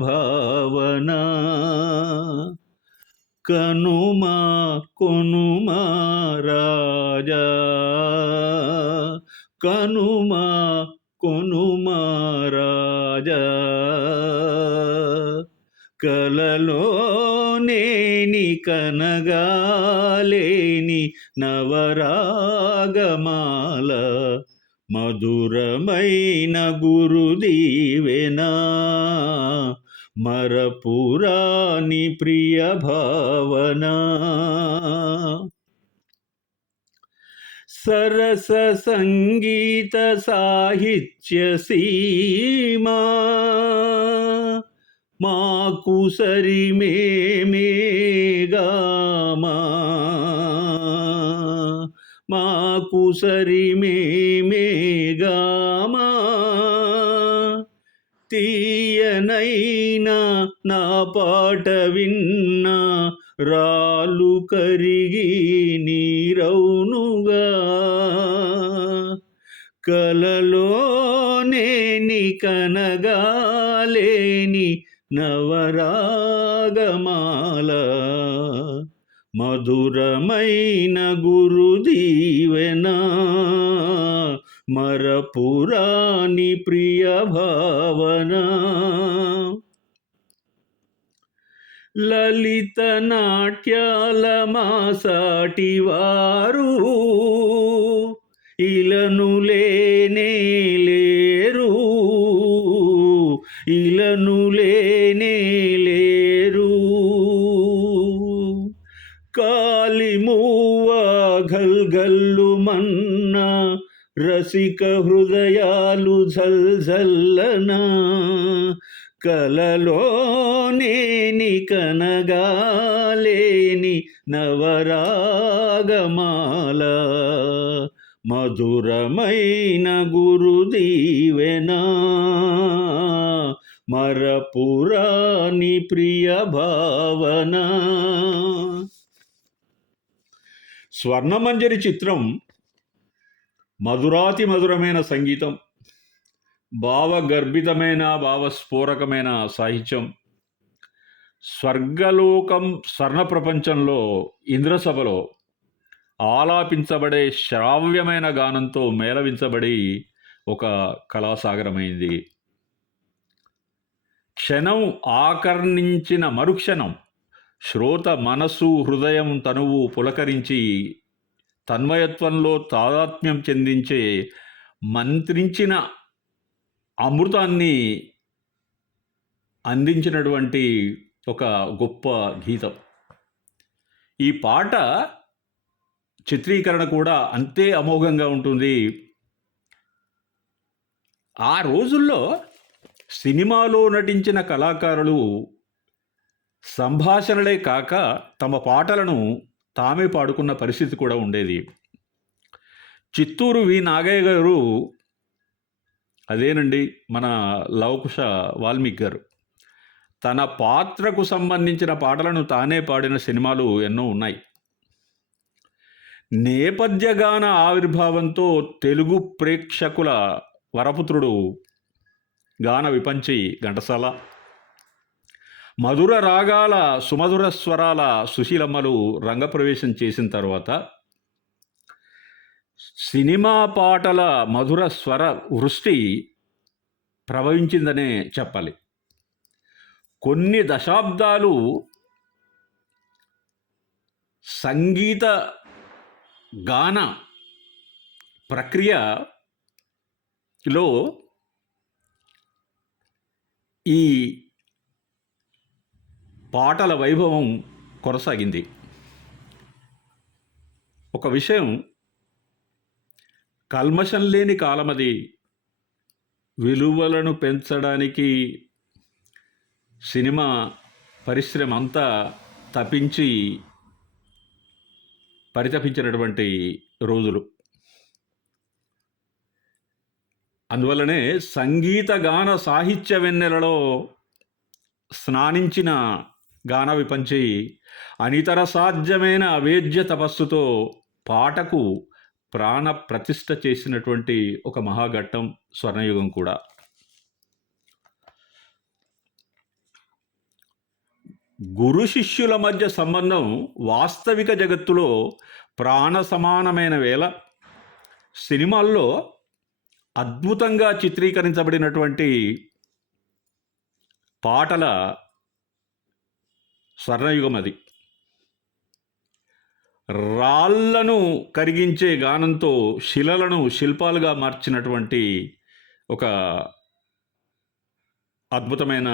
భావన. కనుమా కొనుమా రాజా. కనుమా కొనుమా రాజా. కలలో నేని కనగాలేని నవరాగమాల. మధురమైన గురుదీవెనా. మరపురాని ప్రియ భావన. సరస సంగీత సాహిత్య సీమా. మాకు సరిమేమేగామా మాకు సరిమేమేగామా తీయనైనా నా పాట విన్నా రాళ్ళు కరిగి నీరవునుగా. కలలోనే నీ కనగాలేని నవరాగమాల. మధురమైన గురుదీవెనా మరపురాణి ప్రియ భావన లలిత నాట్యాల మాసాటి వారు ఇలను లేనే రసిక హృదయాలు జల్జల్లనా కలలోనేని కనగాలేని నవరాగమాల మధురమైన గురుదీవెనా. మరపురాణి ప్రియ భావన. స్వర్ణమంజరి చిత్రం మధురాతి మధురమైన సంగీతం భావగర్భితమైన భావస్ఫోరకమైన సాహిత్యం. స్వర్గలోకం స్వర్ణ ప్రపంచంలో ఇంద్రసభలో ఆలాపించబడే శ్రావ్యమైన గానంతో మేళవించబడి ఒక కళాసాగరమైంది. క్షణం ఆకర్ణించిన మరుక్షణం శ్రోత మనసు హృదయం తనువు పులకరించి తన్మయత్వంలో తాదాత్మ్యం చెందించే మంత్రించిన అమృతాన్ని అందించినటువంటి ఒక గొప్ప గీతం. ఈ పాట చిత్రీకరణ కూడా అంతే అమోఘంగా ఉంటుంది. ఆ రోజుల్లో సినిమాలో నటించిన కళాకారులు సంభాషణలే కాక తమ పాటలను తామే పాడుకున్న పరిస్థితి కూడా ఉండేది. చిత్తూరు వి నాగయ్య గారు అదేనండి మన లవకుశ వాల్మీకి గారు. తన పాత్రకు సంబంధించిన పాటలను తానే పాడిన సినిమాలు ఎన్నో ఉన్నాయి. నేపథ్యగాన ఆవిర్భావంతో తెలుగు ప్రేక్షకుల వరపుత్రుడు గాన విపంచి ఘంటసాల మధుర రాగాల సుమధుర స్వరాల సుశీలమ్మలు రంగప్రవేశం చేసిన తర్వాత సినిమా పాటల మధుర స్వర వృష్టి ప్రవహించిందనే చెప్పాలి. కొన్ని దశాబ్దాలు సంగీత గాన ప్రక్రియలో ఈ పాటల వైభవం కొనసాగింది. ఒక విషయం కల్మషం లేని కాలమది. విలువలను పెంచడానికి సినిమా పరిశ్రమ అంతా తపించి పరితపించినటువంటి రోజులు. అందువల్లనే సంగీత గాన సాహిత్య వెన్నెలలో స్నానించిన గాన విపంచి అనితర సాధ్యమైన అవేద్య తపస్సుతో పాటకు ప్రాణ ప్రతిష్ఠ చేసినటువంటి ఒక మహాఘట్టం స్వర్ణయుగం కూడా. గురు శిష్యుల మధ్య సంబంధం వాస్తవిక జగత్తులో ప్రాణ సమానమైన వేళ సినిమాల్లో అద్భుతంగా చిత్రీకరించబడినటువంటి పాటల స్వర్ణయుగం అది. రాళ్ళను కరిగించే గానంతో శిలలను శిల్పాలుగా మార్చినటువంటి ఒక అద్భుతమైన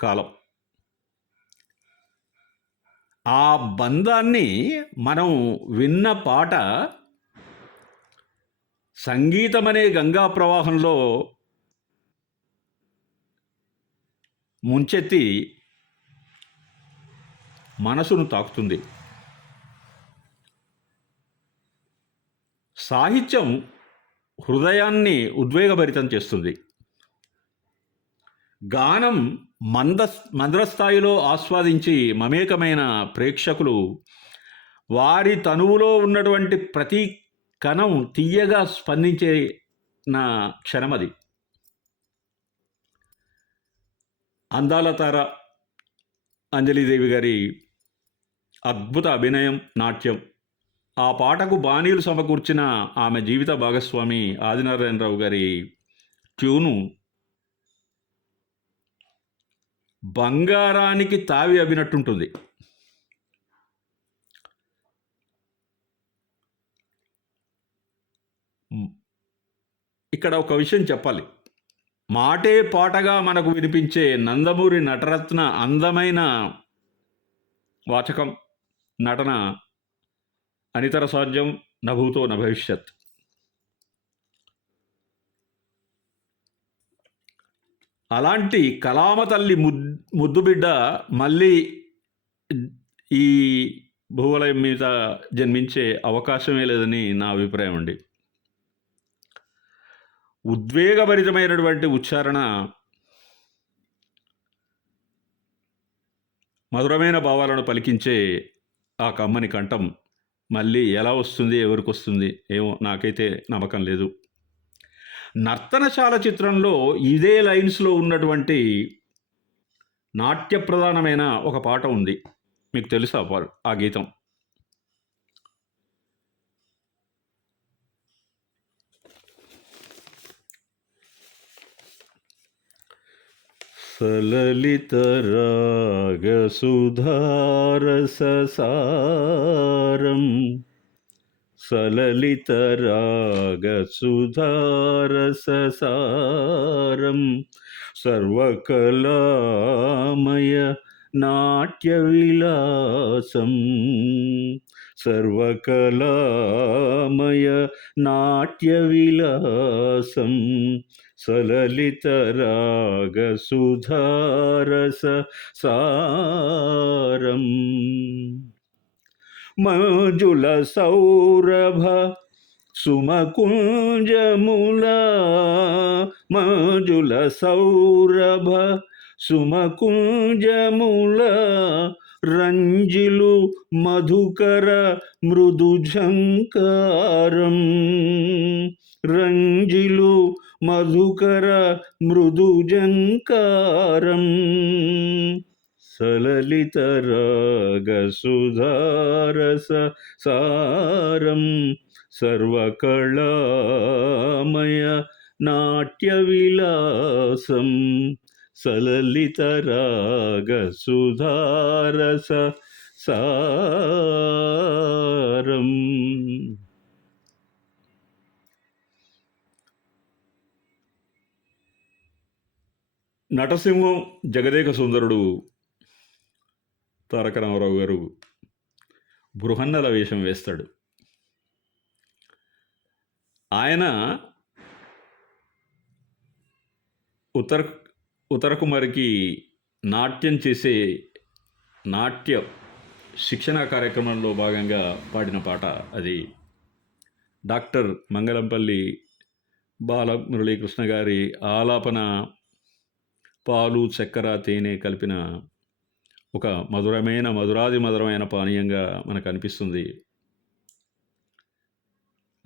కాలం. ఆ బంధాన్ని మనం విన్న పాట సంగీతం అనే గంగా ప్రవాహంలో ముంచెత్తి మనసును తాకుతుంది. సాహిత్యం హృదయాన్ని ఉద్వేగభరితం చేస్తుంది. గానం మంద మంద్రస్థాయిలో ఆస్వాదించి మమేకమైన ప్రేక్షకులు వారి తనువులో ఉన్నటువంటి ప్రతి కణం తీయగా స్పందించే నా క్షణమది అందాల తార అంజలిదేవి గారి అద్భుత అభినయం నాట్యం. ఆ పాటకు బాణీలు సమకూర్చిన ఆమె జీవిత భాగస్వామి ఆదినారాయణరావు గారి ట్యూను బంగారానికి తావి అవినట్టుంటుంది. ఇక్కడ ఒక విషయం చెప్పాలి. మాటే పాటగా మనకు వినిపించే నందమూరి నటరత్న అందమైన వాచకం. నటన అనితర సాధ్యం నభూతో న భవిష్యత్. అలాంటి కలామ తల్లి ముద్ ముద్దుబిడ్డ మళ్ళీ ఈ భూవలయం మీద జన్మించే అవకాశమే లేదని నా అభిప్రాయం అండి. ఉద్వేగభరితమైనటువంటి ఉచ్చారణ మధురమైన భావాలను పలికించే ఆ కమ్మని కంఠం మళ్ళీ ఎలా వస్తుంది ఎవరికి వస్తుంది? ఏమో నాకైతే నమ్మకం లేదు. నర్తనశాల చిత్రంలో ఇదే లైన్స్లో ఉన్నటువంటి నాట్య ప్రధానమైన ఒక పాట ఉంది. మీకు తెలుసా ఆ గీతం? సలలితరాగసుధారససారం సలలితరాగసుధారససారం సర్వకళామయ నాట్యవిలాసం సర్వకళామయ నాట్యవిలాసం సలలితరాగసుధారస సారం మంజుల సౌరభ సుమకుంజముల మంజుల సౌరభ సుమకుంజముల రంజిలు మధుకర మృదు ఝంకారం రంజిలు మధుకర మృదు జంకారం సలలితరాగసుధారస సారం సర్వకళామయ నాట్యవిలాసం సలలితరాగసుధారస సారం. నటసింహం జగదేక సుందరుడు తారక రామారావు గారు బృహన్నల వేషం వేస్తాడు. ఆయన ఉత్తర ఉత్తరకుమారికి నాట్యం చేసే నాట్య శిక్షణ కార్యక్రమంలో భాగంగా పాడిన పాట అది. డాక్టర్ మంగళంపల్లి బాల మురళీకృష్ణ గారి ఆలాపన పాలు చక్కెర తేనె కలిపిన ఒక మధురమైన మధురాది మధురమైన పానీయంగా మనకు అనిపిస్తుంది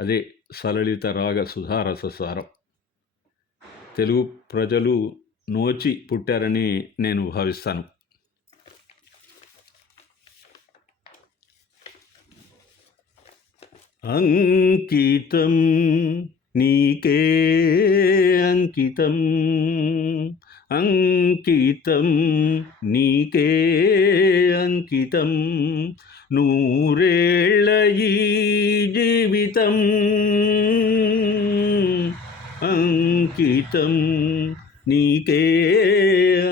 అదే సలలిత రాగ సుధారస సారం. తెలుగు ప్రజలు నోచి పుట్టారని నేను భావిస్తాను. అంకితం నీకే అంకితం. అంకితం నీకే అంకితం. నూరేళ్ళ ఈ జీవితం అంకితం నీకే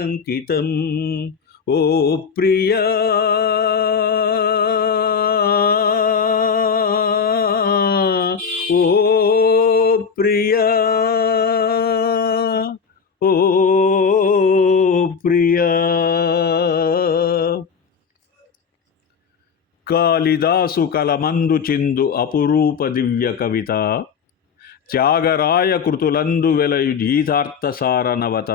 అంకితం. ఓ ప్రియా ఓ ప్రియా కాళిదాసు కలమందు చిందు అపురూప దివ్య కవిత త్యాగరాయ కృతులందు వెలయు గీతార్థసార నవత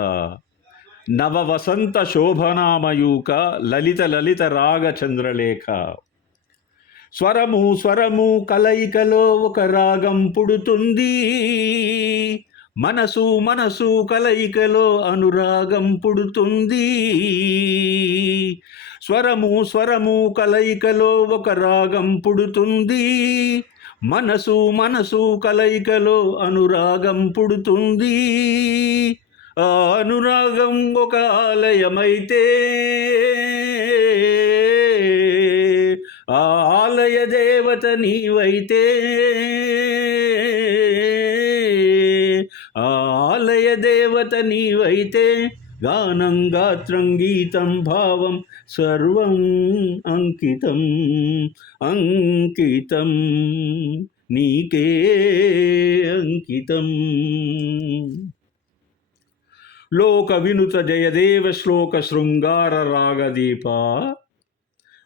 నవ వసంత శోభనామయూక లలిత లలిత రాగ చంద్రలేఖ స్వరము స్వరము కలయికలో ఒక రాగం పుడుతుంది మనసు మనసు కలయికలో అనురాగం పుడుతుంది. స్వరము స్వరము కలయికలో ఒక రాగం పుడుతుంది. మనసు మనసు కలయికలో అనురాగం పుడుతుంది. ఆ అనురాగం ఒక ఆలయమైతే ఆ ఆలయ దేవత నీవైతే. ఆలయ దేవత నీవైతే గానం గాత్రం గీతం భావం సర్వం అంకితం అంకితం. నీకే అంకితం. లోక వినుత జయదేవ శ్లోక శృంగార రాగదీప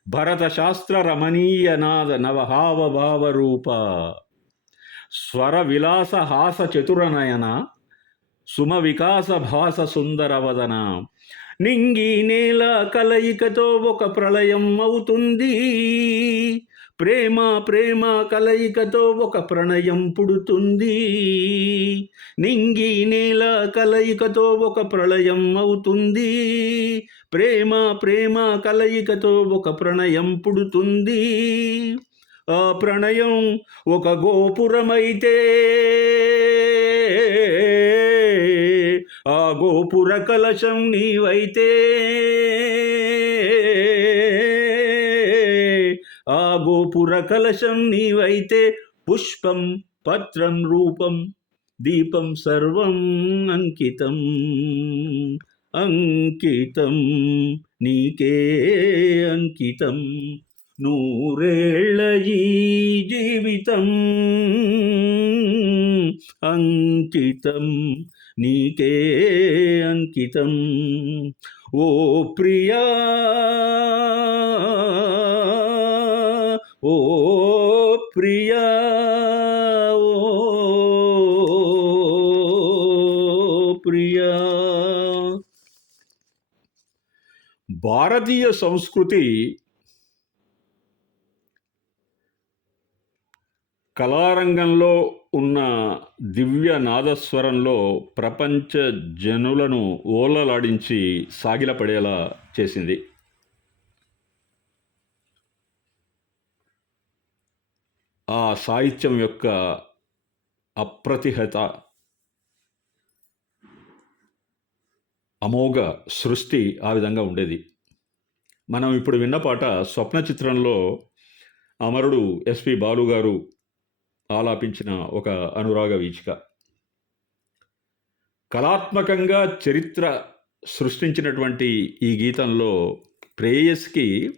భరత శాస్త్ర రమణీయ నాద నవహావ భావ రూప. స్వర విలాస హాస చతురనయన సుమ వికాస భాస సుందరవదన నింగి నేల కలయికతో ఒక ప్రళయం అవుతుంది. ప్రేమ ప్రేమ కలయికతో ఒక ప్రణయం పుడుతుంది. నింగి నేల కలయికతో ఒక ప్రళయం అవుతుంది. ప్రేమ ప్రేమ కలయికతో ఒక ప్రణయం పుడుతుంది. ఆ ప్రణయం ఒక గోపురమైతే. ఆ గోపుర కలశం నీవైతే. ఆ గోపుర కలశం నీవైతే పుష్పం పత్రం రూపం దీపం సర్వం అంకితం. అంకితం నీకే అంకితం. నూరేళ్ళ ఈ జీవితం అంకితం నీకే అంకితం. ఓ ప్రియా ఓ ప్రియా ఓ ప్రియా. భారతీయ సంస్కృతి కళారంగంలో ఉన్న దివ్య నాదస్వరంలో ప్రపంచ జనులను ఓలలాడించి సాగిలపడేలా చేసింది. ఆ సాహిత్యం యొక్క అప్రతిహత అమోఘ సృష్టి ఆ విధంగా ఉండేది. మనం ఇప్పుడు విన్న పాట స్వప్న చిత్రంలో అమరుడు ఎస్పి బాలు గారు ఆలాపించిన ఒక అనురాగ వీచిక. కళాత్మకంగా చరిత్ర సృష్టించినటువంటి ఈ గీతంలో ప్రేయస్కి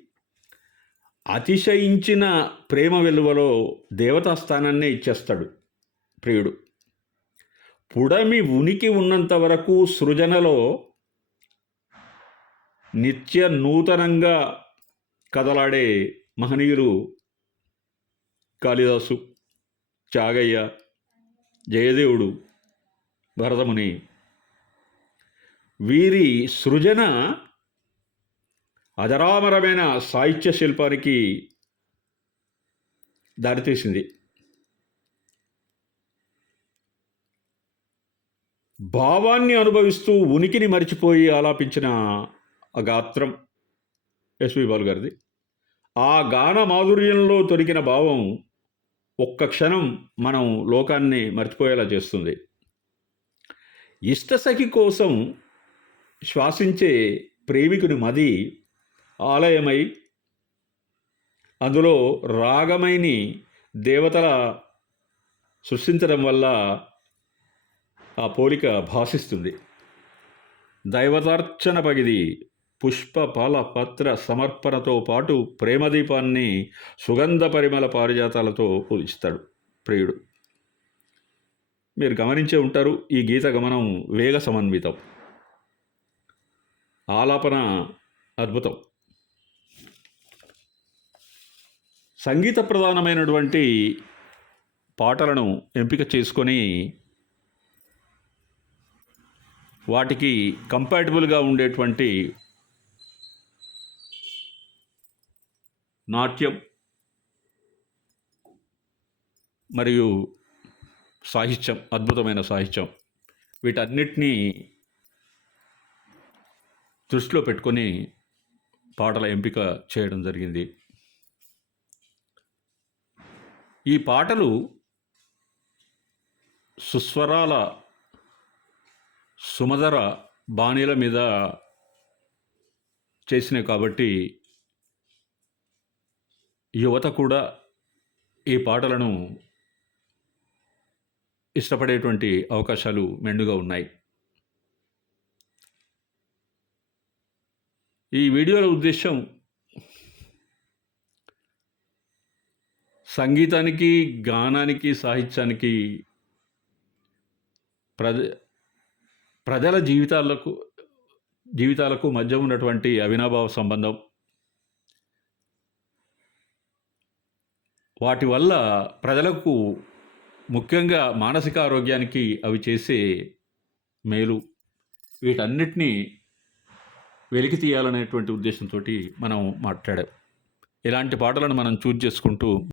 అతిశయించిన ప్రేమ వెలువలో దేవతా స్థానాన్నే ఇచ్చేస్తాడు ప్రియుడు. పుడమి ఉనికి ఉన్నంత వరకు సృజనలో నిత్య నూతనంగా కదలాడే మహనీయులు కాళిదాసు. చాగయ్య జయదేవుడు భరతముని. వీరి సృజన అజరామరమైన సాహిత్య శిల్పానికి దారితీసింది. భావాన్ని అనుభవిస్తూ ఉనికిని మరిచిపోయి ఆలాపించిన ఆ గాత్రం ఎస్వి బాలు గారిది ఆ గాన మాధుర్యంలో తొరికిన భావం ఒక్క క్షణం మనం లోకాన్ని మర్చిపోయేలా చేస్తుంది. ఇష్టసఖి కోసం శ్వాసించే ప్రేమికుని మది ఆలయమై అందులో రాగమైని దేవతల సృష్టించడం వల్ల ఆ పోలిక భాషిస్తుంది దైవతార్చన పగిది పుష్ప ఫల పత్ర సమర్పణతో పాటు ప్రేమదీపాన్ని సుగంధ పరిమళ పారిజాతాలతో పూజిస్తాడు ప్రియుడు. మీరు గమనించే ఉంటారు ఈ గీత గమనం వేగ సమన్వితం. ఆలాపన అద్భుతం. సంగీత ప్రధానమైనటువంటి పాటలను ఎంపిక చేసుకొని వాటికి కంపాటబుల్గా ఉండేటువంటి నాట్యం మరియు సాహిత్యం అద్భుతమైన సాహిత్యం. వీటన్నిటినీ దృష్టిలో పెట్టుకొని పాటల ఎంపిక చేయడం జరిగింది. ఈ పాటలు సుస్వరాల సుమధర బాణీల మీద చేసినాయి కాబట్టి యువత కూడా ఈ పాటలను ఇష్టపడేటువంటి అవకాశాలు మెండుగా ఉన్నాయి. ఈ వీడియోల ఉద్దేశం సంగీతానికి గానానికి సాహిత్యానికి ప్రజ ప్రజల జీవితాలకు జీవితాలకు మధ్య ఉన్నటువంటి అవినాభావ సంబంధం. వాటి వల్ల ప్రజలకు ముఖ్యంగా మానసిక ఆరోగ్యానికి అవి చేసే మేలు వీటన్నిటినీ వెలికి తీయాలనేటువంటి ఉద్దేశంతో మనం మాట్లాడాం. ఇలాంటి పాటలను మనం చూజ్ చేసుకుంటూ